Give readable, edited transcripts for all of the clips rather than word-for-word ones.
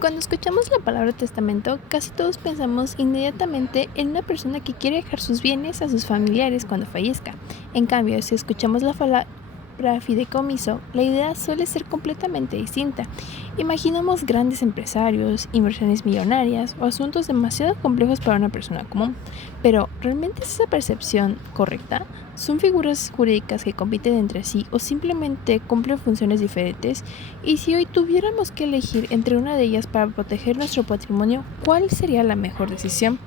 Cuando escuchamos la palabra testamento, casi todos pensamos inmediatamente en una persona que quiere dejar sus bienes a sus familiares cuando fallezca. En cambio, si escuchamos la palabra fideicomiso, la idea suele ser completamente distinta. Imaginamos grandes empresarios, inversiones millonarias o asuntos demasiado complejos para una persona común. Pero, ¿realmente es esa percepción correcta? ¿Son figuras jurídicas que compiten entre sí o simplemente cumplen funciones diferentes? Y si hoy tuviéramos que elegir entre una de ellas para proteger nuestro patrimonio, ¿cuál sería la mejor decisión?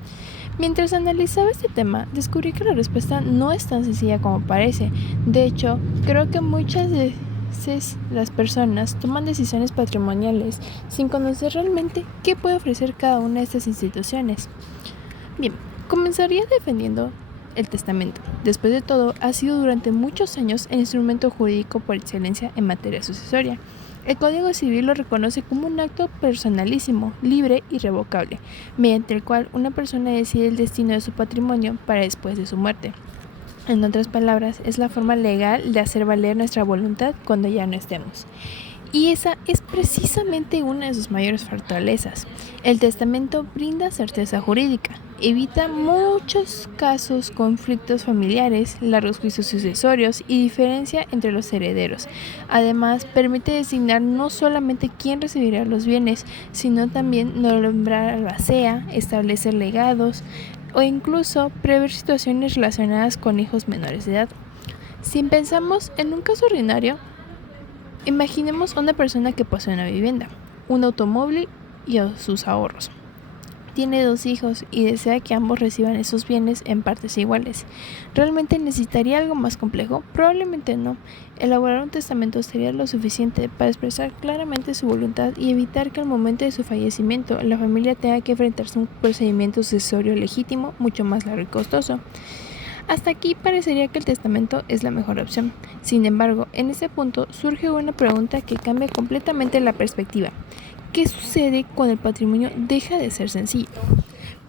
Mientras analizaba este tema, descubrí que la respuesta no es tan sencilla como parece. De hecho, creo que muchas veces las personas toman decisiones patrimoniales sin conocer realmente qué puede ofrecer cada una de estas instituciones. Bien, comenzaría defendiendo el testamento. Después de todo, ha sido durante muchos años el instrumento jurídico por excelencia en materia sucesoria. El Código Civil lo reconoce como un acto personalísimo, libre y irrevocable, mediante el cual una persona decide el destino de su patrimonio para después de su muerte. En otras palabras, es la forma legal de hacer valer nuestra voluntad cuando ya no estemos. Y esa es precisamente una de sus mayores fortalezas. El testamento brinda certeza jurídica, evita muchos casos, conflictos familiares, largos juicios sucesorios y diferencia entre los herederos. Además, permite designar no solamente quién recibirá los bienes, sino también nombrar albacea, establecer legados o incluso prever situaciones relacionadas con hijos menores de edad. Si pensamos en un caso ordinario, imaginemos una persona que posee una vivienda, un automóvil y sus ahorros. Tiene 2 hijos y desea que ambos reciban esos bienes en partes iguales. ¿Realmente necesitaría algo más complejo? Probablemente no. Elaborar un testamento sería lo suficiente para expresar claramente su voluntad y evitar que al momento de su fallecimiento la familia tenga que enfrentarse a un procedimiento sucesorio legítimo mucho más largo y costoso. Hasta aquí parecería que el testamento es la mejor opción. Sin embargo, en este punto surge una pregunta que cambia completamente la perspectiva. ¿Qué sucede cuando el patrimonio deja de ser sencillo?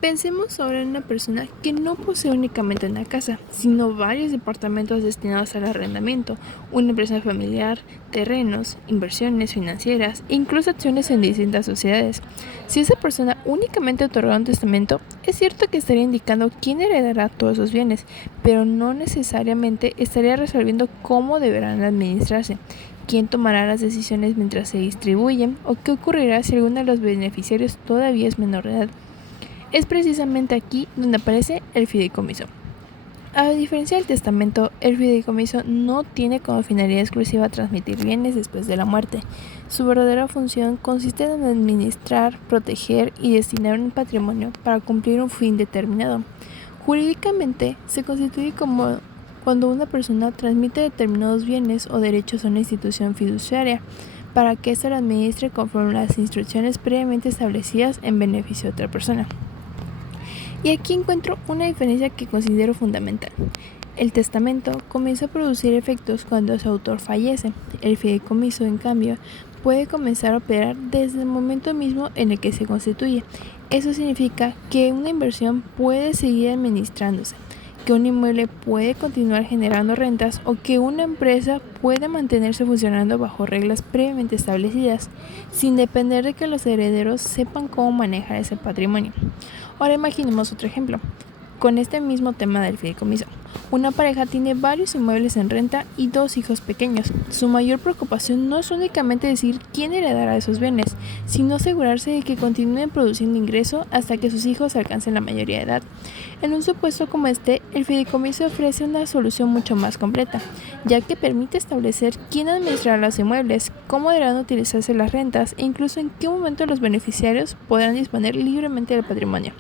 Pensemos ahora en una persona que no posee únicamente una casa, sino varios departamentos destinados al arrendamiento, una empresa familiar, terrenos, inversiones financieras e incluso acciones en distintas sociedades. Si esa persona únicamente otorga un testamento, es cierto que estaría indicando quién heredará todos esos bienes, pero no necesariamente estaría resolviendo cómo deberán administrarse, quién tomará las decisiones mientras se distribuyen o qué ocurrirá si alguno de los beneficiarios todavía es menor de edad. Es precisamente aquí donde aparece el fideicomiso. A diferencia del testamento, el fideicomiso no tiene como finalidad exclusiva transmitir bienes después de la muerte. Su verdadera función consiste en administrar, proteger y destinar un patrimonio para cumplir un fin determinado. Jurídicamente, se constituye como cuando una persona transmite determinados bienes o derechos a una institución fiduciaria para que ésta lo administre conforme a las instrucciones previamente establecidas en beneficio de otra persona. Y aquí encuentro una diferencia que considero fundamental. El testamento comienza a producir efectos cuando su autor fallece. El fideicomiso, en cambio, puede comenzar a operar desde el momento mismo en el que se constituye. Eso significa que una inversión puede seguir administrándose, que un inmueble puede continuar generando rentas o que una empresa puede mantenerse funcionando bajo reglas previamente establecidas, sin depender de que los herederos sepan cómo manejar ese patrimonio. Ahora imaginemos otro ejemplo. Con este mismo tema del fideicomiso, una pareja tiene varios inmuebles en renta y 2 hijos pequeños. Su mayor preocupación no es únicamente decidir quién heredará esos bienes, sino asegurarse de que continúen produciendo ingreso hasta que sus hijos alcancen la mayoría de edad. En un supuesto como este, el fideicomiso ofrece una solución mucho más completa, ya que permite establecer quién administrará los inmuebles, cómo deberán utilizarse las rentas e incluso en qué momento los beneficiarios podrán disponer libremente del patrimonio.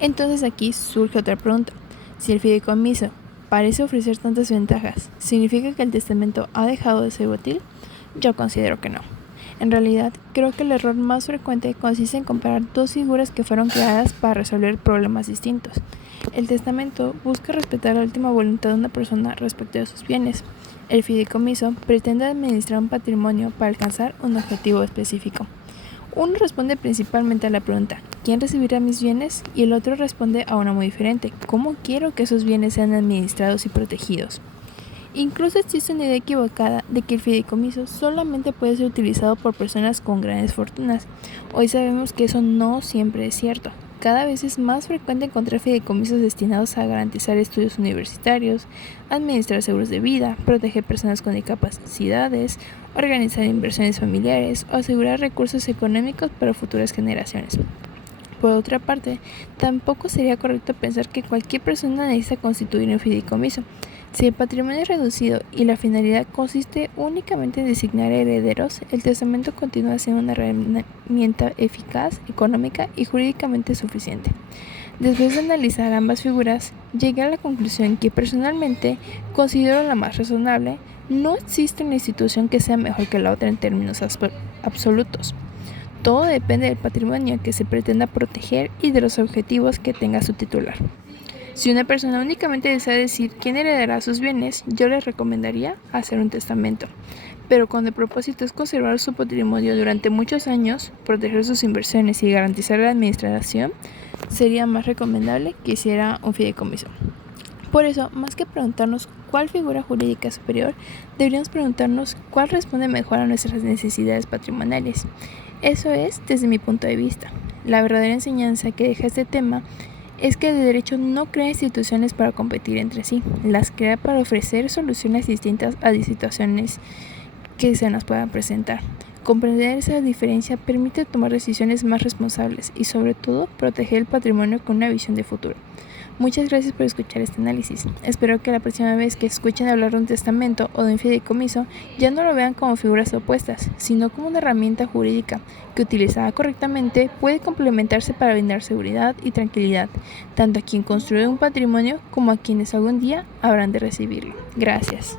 Entonces aquí surge otra pregunta. Si el fideicomiso parece ofrecer tantas ventajas, ¿significa que el testamento ha dejado de ser útil? Yo considero que no. En realidad, creo que el error más frecuente consiste en comparar 2 figuras que fueron creadas para resolver problemas distintos. El testamento busca respetar la última voluntad de una persona respecto de sus bienes. El fideicomiso pretende administrar un patrimonio para alcanzar un objetivo específico. Uno responde principalmente a la pregunta, ¿quién recibirá mis bienes? Y el otro responde a una muy diferente, ¿cómo quiero que esos bienes sean administrados y protegidos? Incluso existe una idea equivocada de que el fideicomiso solamente puede ser utilizado por personas con grandes fortunas. Hoy sabemos que eso no siempre es cierto. Cada vez es más frecuente encontrar fideicomisos destinados a garantizar estudios universitarios, administrar seguros de vida, proteger personas con discapacidades, organizar inversiones familiares o asegurar recursos económicos para futuras generaciones. Por otra parte, tampoco sería correcto pensar que cualquier persona necesita constituir un fideicomiso. Si el patrimonio es reducido y la finalidad consiste únicamente en designar herederos, el testamento continúa siendo una herramienta eficaz, económica y jurídicamente suficiente. Después de analizar ambas figuras, llegué a la conclusión que personalmente considero la más razonable. No existe una institución que sea mejor que la otra en términos absolutos. Todo depende del patrimonio que se pretenda proteger y de los objetivos que tenga su titular. Si una persona únicamente desea decir quién heredará sus bienes, yo le recomendaría hacer un testamento. Pero cuando el propósito es conservar su patrimonio durante muchos años, proteger sus inversiones y garantizar la administración, sería más recomendable que hiciera un fideicomiso. Por eso, más que preguntarnos cuál figura jurídica es superior, deberíamos preguntarnos cuál responde mejor a nuestras necesidades patrimoniales. Eso es desde mi punto de vista. La verdadera enseñanza que deja este tema es que el derecho no crea instituciones para competir entre sí, las crea para ofrecer soluciones distintas a situaciones que se nos puedan presentar. Comprender esa diferencia permite tomar decisiones más responsables y sobre todo proteger el patrimonio con una visión de futuro. Muchas gracias por escuchar este análisis. Espero que la próxima vez que escuchen hablar de un testamento o de un fideicomiso ya no lo vean como figuras opuestas, sino como una herramienta jurídica que utilizada correctamente puede complementarse para brindar seguridad y tranquilidad, tanto a quien construye un patrimonio como a quienes algún día habrán de recibirlo. Gracias.